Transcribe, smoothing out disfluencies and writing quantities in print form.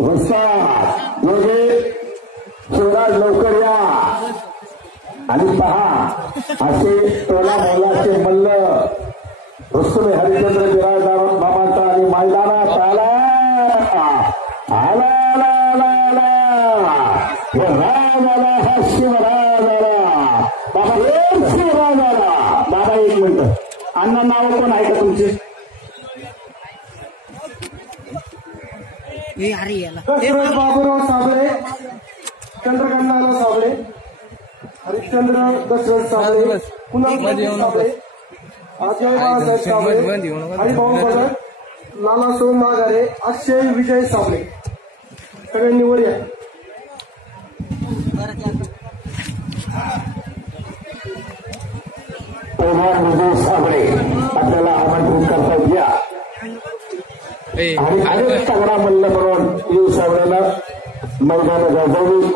वस्ताद योगे शिवराज लवकर या आणि पहा असे टोला मोलाचे मल्ल रुस्तुम हरिचंद्र बिराजदार बाबांचा आणि मैदानात आला आला राज आला हा शिवराज आला बाबा शिवराज आला बाबा एक मिनिट अण्णा नाव कोण आहे का तुमचे बाबूराव साबळे चंद्रकांतराव साबळे हरिश्चंद्र दशरथ साबळे कुणाल साबळे अजय बाळासाहेब साबळे हरिभाऊ भगत लाला सोम माघारे अक्षय विजय साबळे सगळ्यांनी वर या विजय साबळे आपल्याला आमंत्रित करतात या आणि अनेक तगडा मल्ल म्हणून येऊ साबळेला मैदान गाजवली